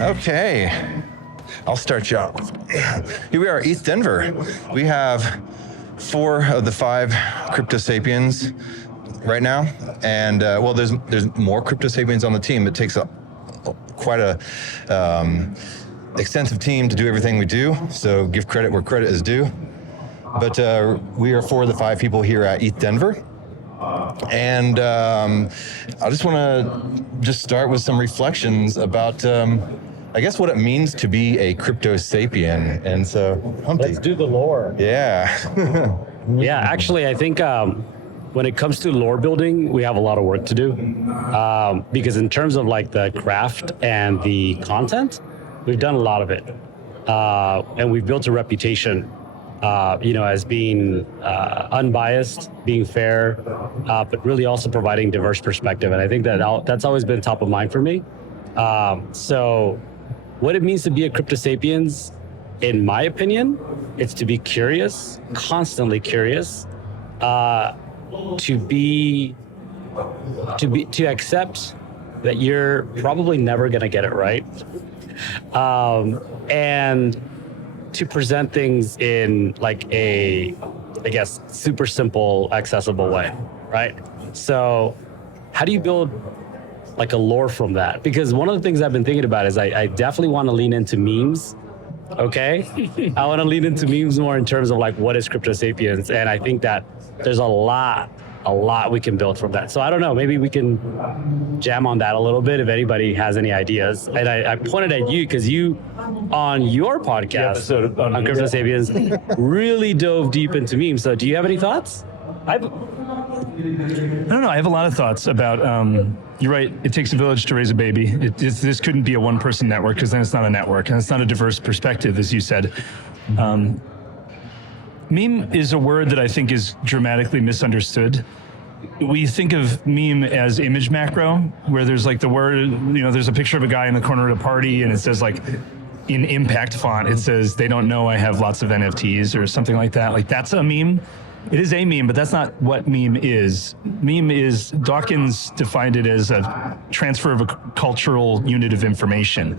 Okay, I'll start you off. Here we are, ETH Denver. We have 4 of the 5 Crypto Sapiens right now, and well, there's more Crypto Sapiens on the team. It takes quite a extensive team to do everything we do. So give credit where credit is due. But we are 4 of the 5 people here at ETH Denver. And I just want to start with some reflections about, I guess, what it means to be a Crypto Sapien. And so, Humpty. Let's do the lore. Yeah. Yeah, actually, I think when it comes to lore building, we have a lot of work to do. Because in terms of like the craft and the content, we've done a lot of it. And we've built a reputation as being unbiased, being fair, but really also providing diverse perspective. And I think that's always been top of mind for me. So what it means to be a Crypto Sapiens, in my opinion, it's to be curious, constantly curious, to accept that you're probably never going to get it right. And to present things in like a, I guess, super simple, accessible way, right? So how do you build like a lore from that? Because one of the things I've been thinking about is I definitely want to lean into memes, okay? I want to lean into memes more in terms of like, what is Crypto Sapiens? And I think that there's a lot we can build from that. So I don't know, maybe we can jam on that a little bit if anybody has any ideas. And I pointed at you because you, on your podcast on Crypto Sapiens, really dove deep into memes. So do you have any thoughts? I don't know. I have a lot of thoughts about, you're right, it takes a village to raise a baby. This couldn't be a one-person network because then it's not a network and it's not a diverse perspective, as you said. Meme is a word that I think is dramatically misunderstood. We think of meme as image macro, where there's like the word, there's a picture of a guy in the corner at a party and it says like, in impact font, it says, they don't know I have lots of NFTs or something like that. Like that's a meme. It is a meme, but that's not what meme is. Meme is, Dawkins defined it as a transfer of a cultural unit of information.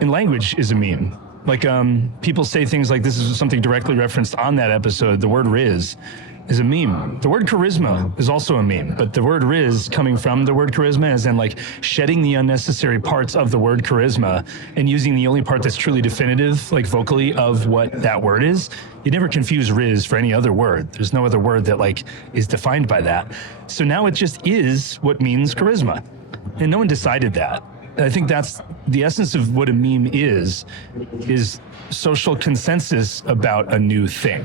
And language is a meme. Like people say things like, this is something directly referenced on that episode, the word Riz is a meme. The word charisma is also a meme, but the word Riz coming from the word charisma is then like shedding the unnecessary parts of the word charisma and using the only part that's truly definitive, like vocally, of what that word is. You never confuse Riz for any other word. There's no other word that like is defined by that. So now it just is what means charisma. And no one decided that. I think that's the essence of what a meme is social consensus about a new thing,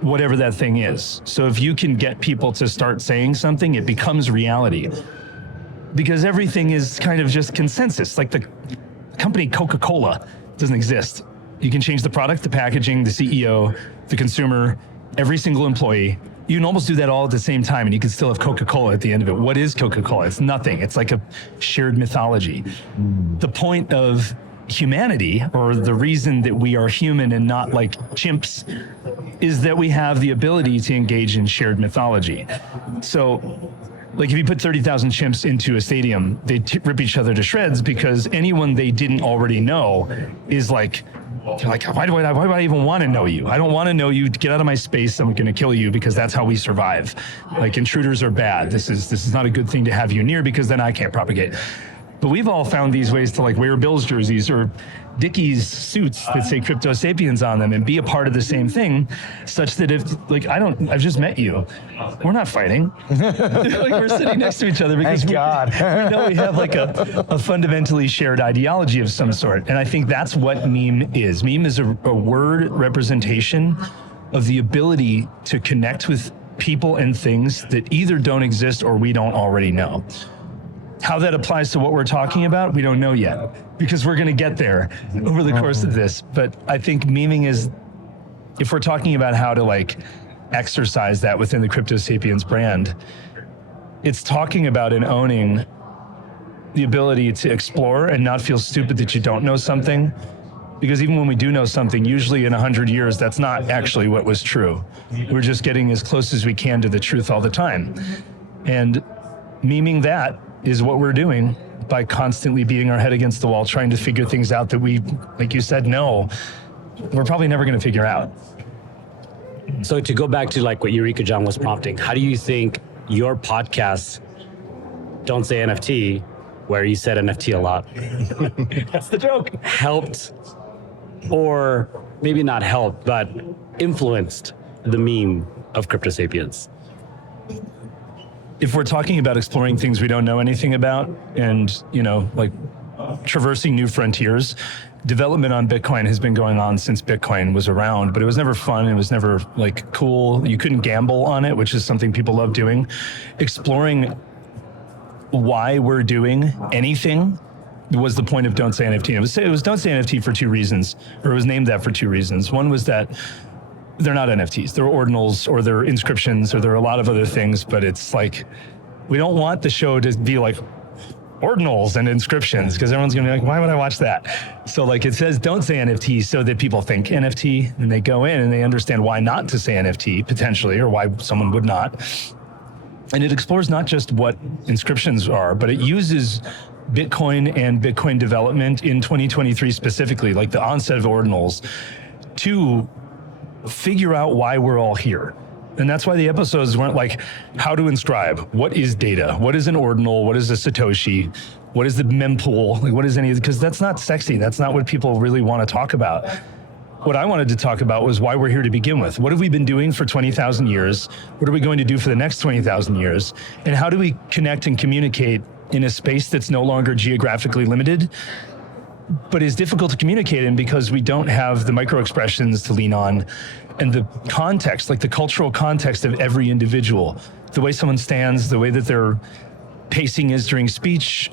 whatever that thing is. So if you can get people to start saying something, it becomes reality. Because everything is kind of just consensus. Like the company Coca-Cola doesn't exist. You can change the product, the packaging, the CEO, the consumer, every single employee. You can almost do that all at the same time and you can still have Coca-Cola at the end of it. What is Coca-Cola? It's nothing. It's like a shared mythology. The point of humanity, or the reason that we are human and not like chimps, is that we have the ability to engage in shared mythology. So like if you put 30,000 chimps into a stadium, they rip each other to shreds because anyone they didn't already know is like, why do I even want to know you? I don't want to know you. Get out of my space. I'm going to kill you because that's how we survive. Like intruders are bad. This is not a good thing to have you near because then I can't propagate. But we've all found these ways to like wear Bills jerseys or Dickies suits that say Crypto Sapiens on them and be a part of the same thing, such that if like I've just met you, we're not fighting. Like we're sitting next to each other because we know we have like a fundamentally shared ideology of some sort. And I think that's what meme is. Meme is a word representation of the ability to connect with people and things that either don't exist or we don't already know. How that applies to what we're talking about, we don't know yet, because we're going to get there over the course of this. But I think memeing is, if we're talking about how to like exercise that within the Crypto Sapiens brand, it's talking about and owning the ability to explore and not feel stupid that you don't know something, Because even when we do know something, usually in 100 years, that's not actually what was true. We're just getting as close as we can to the truth all the time. And memeing that is what we're doing by constantly beating our head against the wall, trying to figure things out that we, like you said, no, we're probably never going to figure out. So to go back to like what Eureka John was prompting, how do you think your podcast, Don't Say NFT, where you said NFT a lot, That's the joke. helped, or maybe not helped, but influenced the meme of Crypto Sapiens? If we're talking about exploring things we don't know anything about and, like traversing new frontiers, development on Bitcoin has been going on since Bitcoin was around, but it was never fun. It was never like cool. You couldn't gamble on it, which is something people love doing. Exploring why we're doing anything was the point of Don't Say NFT. It was Don't Say NFT for two reasons, or it was named that for two reasons. One was that they're not NFTs. They're ordinals, or they're inscriptions, or there are a lot of other things, but it's like, we don't want the show to be like ordinals and inscriptions, because everyone's gonna be like, why would I watch that? So like it says Don't Say NFT so that people think NFT, and they go in and they understand why not to say NFT potentially, or why someone would not. And it explores not just what inscriptions are, but it uses Bitcoin and Bitcoin development in 2023 specifically, like the onset of ordinals, to figure out why we're all here. And that's why the episodes weren't like how to inscribe, what is data, what is an ordinal, what is a Satoshi, what is the mempool, like what is any, because that's not sexy. That's not what people really want to talk about. What I wanted to talk about was why we're here to begin with. What have we been doing for 20,000 years? What are we going to do for the next 20,000 years? And how do we connect and communicate in a space that's no longer geographically limited, but is difficult to communicate in because we don't have the micro expressions to lean on and the context, like the cultural context of every individual, the way someone stands, the way that their pacing is during speech,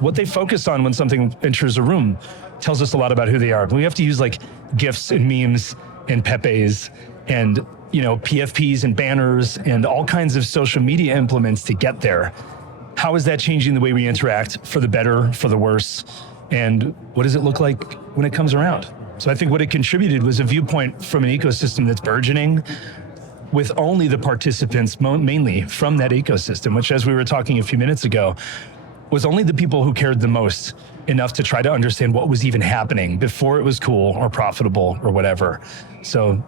what they focus on when something enters a room tells us a lot about who they are. We have to use like GIFs and memes and Pepes and, PFPs and banners and all kinds of social media implements to get there. How is that changing the way we interact, for the better, for the worse? And what does it look like when it comes around? So I think what it contributed was a viewpoint from an ecosystem that's burgeoning, with only the participants mainly from that ecosystem, which, as we were talking a few minutes ago, was only the people who cared the most enough to try to understand what was even happening before it was cool or profitable or whatever. So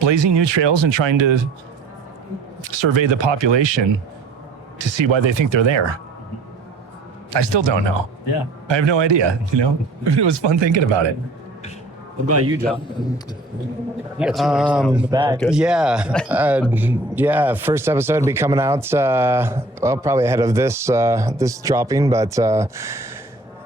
blazing new trails and trying to survey the population to see why they think they're there. I still don't know. Yeah. I have no idea, It was fun thinking about it. What about you, John? First episode will be coming out, probably ahead of this dropping, but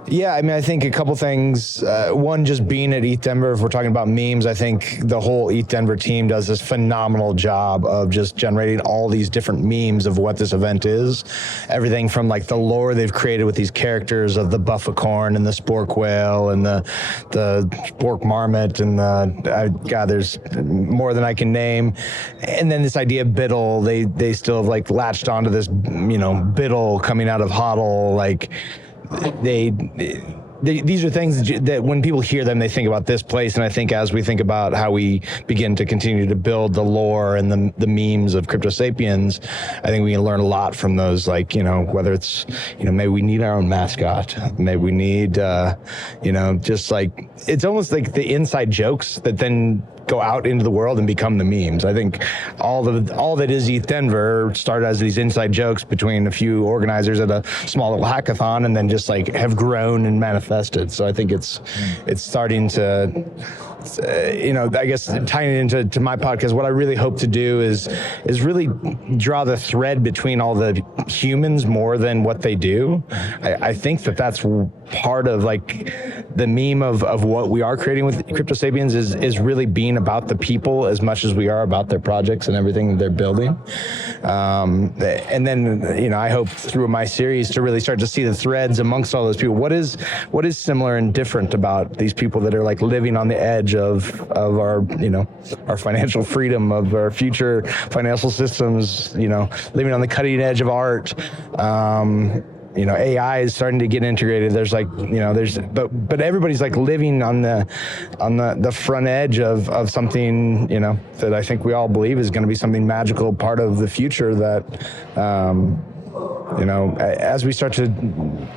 I think a couple things. One, just being at ETH Denver, if we're talking about memes, I think the whole ETH Denver team does this phenomenal job of just generating all these different memes of what this event is. Everything from like the lore they've created with these characters of the buffacorn and the spork whale and the spork marmot and there's more than I can name. And then this idea of Biddle, they still have like latched onto this, Biddle coming out of HODL, like, these are things that when people hear them, they think about this place. And I think as we think about how we begin to continue to build the lore and the memes of Crypto Sapiens, I think we can learn a lot from those, like, whether it's, maybe we need our own mascot, maybe we need, just like, it's almost like the inside jokes that then go out into the world and become the memes. I think all that is ETH Denver started as these inside jokes between a few organizers at a small little hackathon, and then just like have grown and manifested. So I think it's starting to, I guess tying it into my podcast, what I really hope to do is really draw the thread between all the humans more than what they do. I think that's part of like the meme of what we are creating with Crypto Sapiens is really being about the people as much as we are about their projects and everything they're building. And then, I hope through my series to really start to see the threads amongst all those people. What is similar and different about these people that are like living on the edge of our, our financial freedom, of our future financial systems, living on the cutting edge of art. AI is starting to get integrated. There's but everybody's like living on the front edge of something, that I think we all believe is going to be something magical, part of the future that, as we start to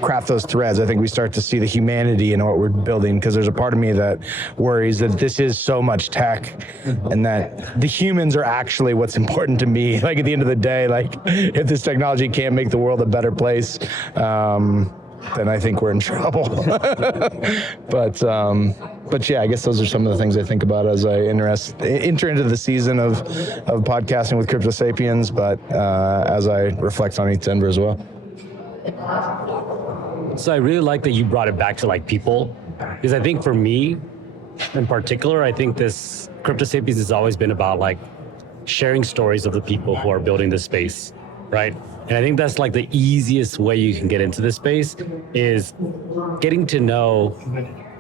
craft those threads, I think we start to see the humanity in what we're building, because there's a part of me that worries that this is so much tech and that the humans are actually what's important to me. Like at the end of the day, like if this technology can't make the world a better place, then I think we're in trouble. But yeah, I guess those are some of the things I think about as I enter into the season of podcasting with Crypto Sapiens, but as I reflect on ETH Denver as well. So I really like that you brought it back to like people, because I think for me in particular, I think this Crypto Sapiens has always been about like sharing stories of the people who are building this space, right? And I think that's like the easiest way you can get into this space is getting to know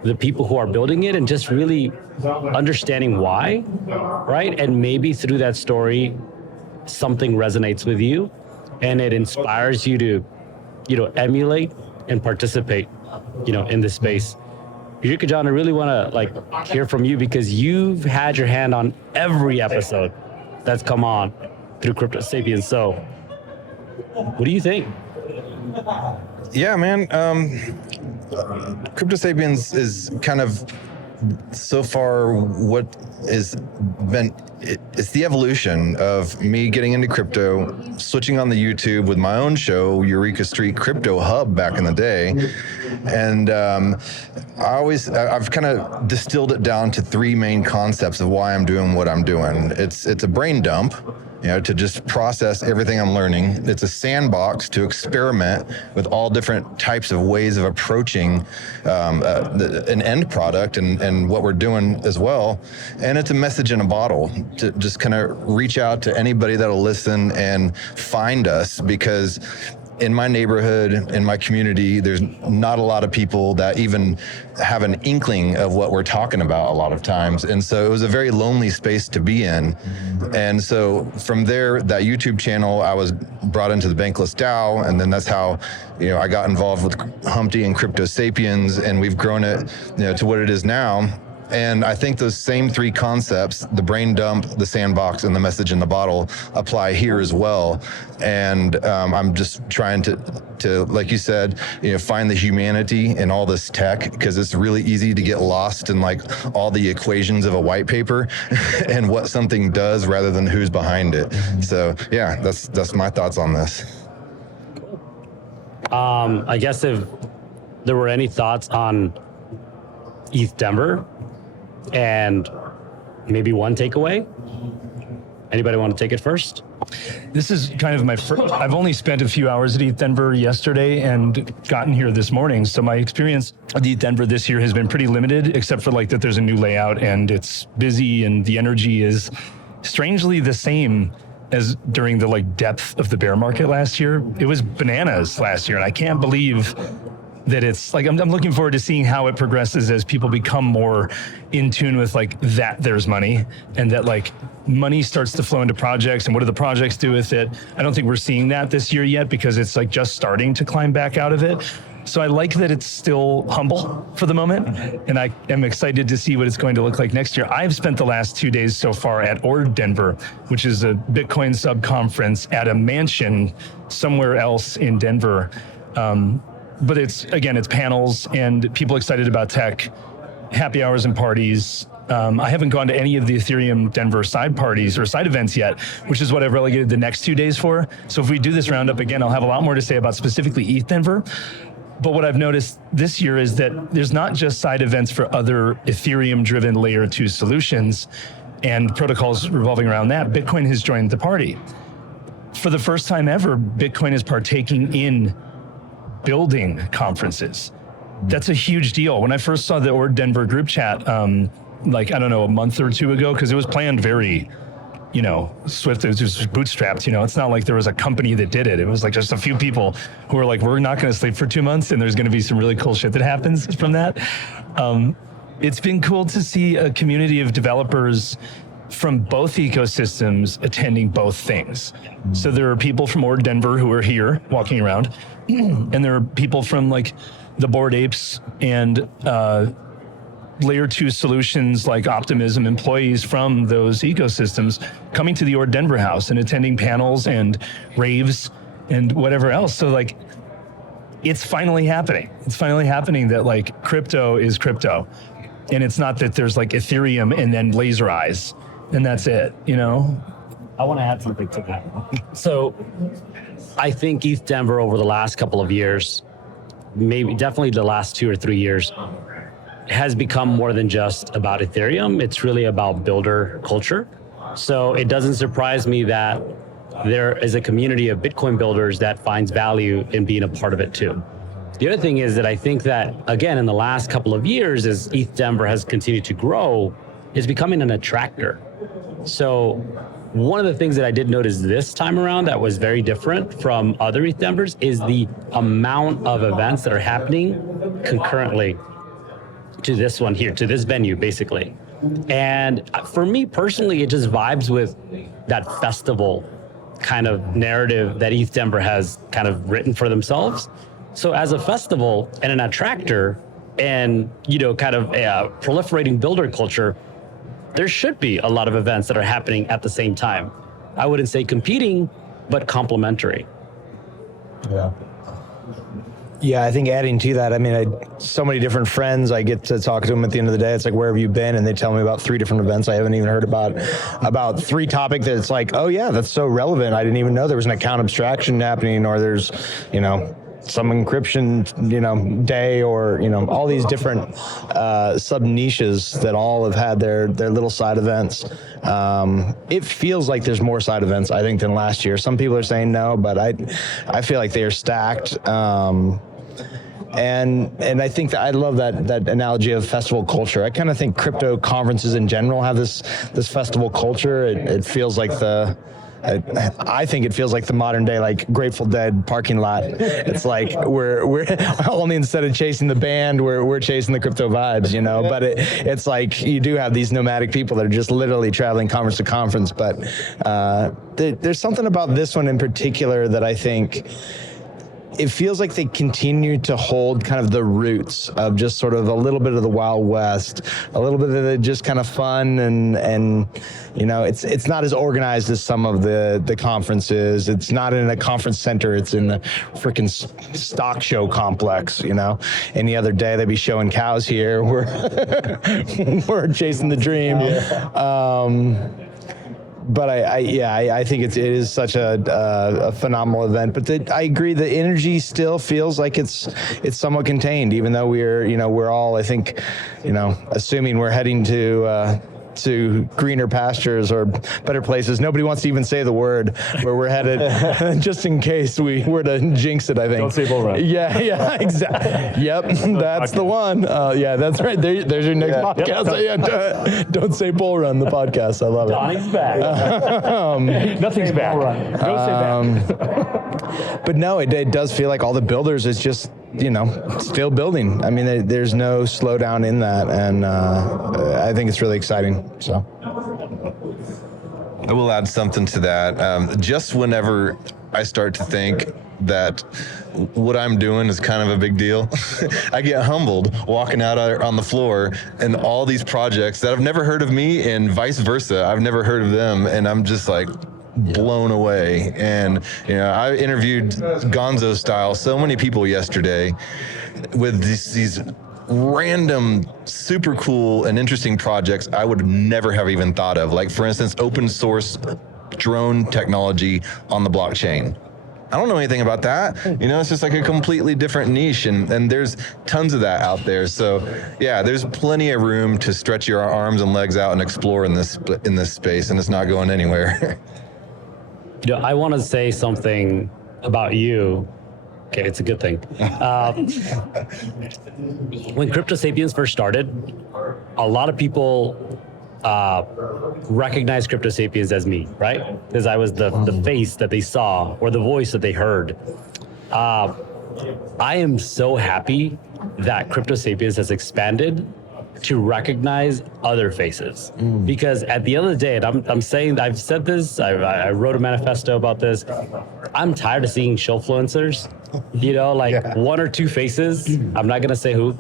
the people who are building it and just really understanding why, right? And maybe through that story, something resonates with you and it inspires you to, emulate and participate, in this space. Eureka John, I really want to hear from you, because you've had your hand on every episode that's come on through Crypto Sapiens. So what do you think? Yeah, man. Crypto Sapiens is kind of so far what is been. It's the evolution of me getting into crypto, switching on the YouTube with my own show, Eureka Street Crypto Hub, back in the day. And I've kind of distilled it down to three main concepts of why I'm doing what I'm doing. It's a brain dump, to just process everything I'm learning. It's a sandbox to experiment with all different types of ways of approaching an end product and what we're doing as well. And it's a message in a bottle to just kind of reach out to anybody that'll listen and find us, because in my neighborhood, in my community, there's not a lot of people that even have an inkling of what we're talking about a lot of times. And so it was a very lonely space to be in. And so from there, that YouTube channel, I was brought into the Bankless DAO. And then that's how, I got involved with Humpty and Crypto Sapiens, and we've grown it, to what it is now. And I think those same three concepts, the brain dump, the sandbox, and the message in the bottle, apply here as well. And I'm just trying to, like you said, find the humanity in all this tech, because it's really easy to get lost in like all the equations of a white paper and what something does rather than who's behind it. So yeah, that's my thoughts on this. I guess if there were any thoughts on ETH Denver, and maybe one takeaway. Anybody want to take it first? This is kind of my first. I've only spent a few hours at ETH Denver yesterday and gotten here this morning. So my experience at ETH Denver this year has been pretty limited, except for that there's a new layout and it's busy and the energy is strangely the same as during the depth of the bear market last year. It was bananas last year, and I can't believe that it's I'm looking forward to seeing how it progresses as people become more in tune with that there's money, and that money starts to flow into projects, and what do the projects do with it. I don't think we're seeing that this year yet, because it's just starting to climb back out of it. So I like that it's still humble for the moment, and I am excited to see what it's going to look like next year. I've spent the last 2 days so far at ETH Denver, which is a Bitcoin sub-conference at a mansion somewhere else in Denver. But it's panels and people excited about tech, happy hours and parties. I haven't gone to any of the Ethereum Denver side parties or side events yet, which is what I've relegated the next 2 days for. So if we do this roundup again, I'll have a lot more to say about specifically ETH Denver. But what I've noticed this year is that there's not just side events for other Ethereum-driven layer 2 solutions and protocols revolving around that. Bitcoin has joined the party. For the first time ever, Bitcoin is partaking in building conferences. That's a huge deal. When I first saw the ETH Denver group chat, a month or two ago, because it was planned very, swift. It was just bootstrapped. It's not like there was a company that did it. It was just a few people who were we're not going to sleep for 2 months, and there's going to be some really cool shit that happens from that. It's been cool to see a community of developers from both ecosystems attending both things. So there are people from Denver who are here walking around, and there are people from like the Bored Apes and layer 2 solutions like Optimism employees from those ecosystems coming to the Denver house and attending panels and raves and whatever else. So like, it's finally happening. It's finally happening that like crypto is crypto. And it's not that there's like Ethereum and then laser eyes and that's it, you know? I want to add something to that. So I think ETH Denver over the last couple of years, maybe definitely the last 2 or 3 years, has become more than just about Ethereum. It's really about builder culture. So it doesn't surprise me that there is a community of Bitcoin builders that finds value in being a part of it too. The other thing is that I think that, again, in the last couple of years, as ETH Denver has continued to grow, it's becoming an attractor. So one of the things that I did notice this time around that was very different from other ETH Denvers is the amount of events that are happening concurrently to this one here, to this venue, basically. And for me personally, it just vibes with that festival kind of narrative that ETH Denver has kind of written for themselves. So as a festival and an attractor and, you know, kind of a proliferating builder culture, there should be a lot of events that are happening at the same time. I wouldn't say competing, but complementary. Yeah. Yeah, I think adding to that, I mean, so many different friends, I get to talk to them at the end of the day. It's like, where have you been? And they tell me about 3 different events I haven't even heard about 3 topics that it's like, oh yeah, that's so relevant. I didn't even know there was an account abstraction happening, or there's, you know, some encryption, you know, day, or, you know, all these different sub niches that all have had their little side events. It feels like there's more side events, I think, than last year. Some people are saying no, but I feel like they are stacked. And I think that I love that analogy of festival culture. I kind of think crypto conferences in general have this festival culture. It feels like I think it feels like the modern day, like Grateful Dead parking lot. It's like we're only, instead of chasing the band, we're chasing the crypto vibes, you know. But it's like you do have these nomadic people that are just literally traveling conference to conference. But there's something about this one in particular that I think it feels like they continue to hold kind of the roots of just sort of a little bit of the Wild West, a little bit of the just kind of fun, and you know, it's not as organized as some of the conferences. It's not in a conference center. It's in the freaking stock show complex, you know. Any other day they'd be showing cows here. We're chasing the dream. Yeah. But I think it is such a phenomenal event. But I agree, the energy still feels like it's somewhat contained, even though we're all, I think, you know, assuming we're heading to greener pastures or better places. Nobody wants to even say the word where we're headed, just in case we were to jinx it, I think. Don't say bull run. Yeah, exactly. Yep, that's the one. Yeah, that's right. There's your next podcast. Yep. Don't say bull run, the podcast. I love it. Donny's back. Nothing's back. Don't say back. But no, it does feel like all the builders is just, you know, still building. I mean, there's no slowdown in that, and I think it's really exciting. So, I will add something to that. Just whenever I start to think that what I'm doing is kind of a big deal, I get humbled walking out on the floor and all these projects that I've never heard of me, and vice versa. I've never heard of them, and I'm just like blown away. And you know, I interviewed Gonzo style so many people yesterday with these random super cool and interesting projects I would never have even thought of, like for instance open source drone technology on the blockchain. I don't know anything about that. You know, it's just like a completely different niche, and there's tons of that out there. So yeah, there's plenty of room to stretch your arms and legs out and explore in this space, and it's not going anywhere. You know, I want to say something about you. Okay, it's a good thing. When Crypto Sapiens first started, a lot of people recognized Crypto Sapiens as me, right? Because I was the face that they saw or the voice that they heard. I am so happy that Crypto Sapiens has expanded to recognize other faces. Because at the end of the day, and I'm saying, I've said this, I wrote a manifesto about this. I'm tired of seeing showfluencers, one or two faces, I'm not gonna say who,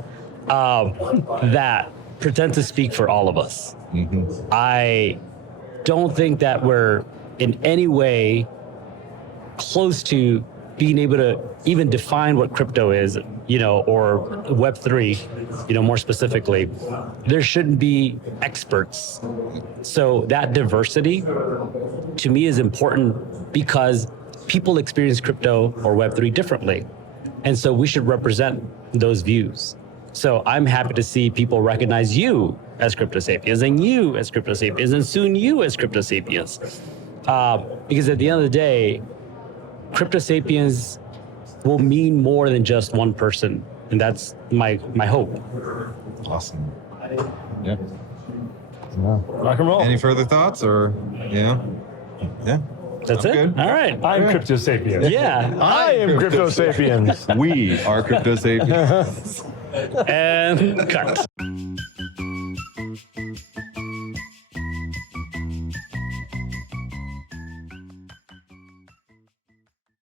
that pretend to speak for all of us. I don't think that we're in any way close to being able to even define what crypto is, or Web3, more specifically. There shouldn't be experts. So that diversity to me is important because people experience crypto or Web3 differently. And so we should represent those views. So I'm happy to see people recognize you as Crypto Sapiens and you as Crypto Sapiens and soon you as Crypto Sapiens. Because at the end of the day, Crypto Sapiens will mean more than just one person. And that's my hope. Awesome. Yeah. Rock and roll. Any further thoughts or yeah? That's it? good. All right. I'm Crypto Sapiens. Yeah. I am Crypto Sapiens. We are Crypto Sapiens. And cut.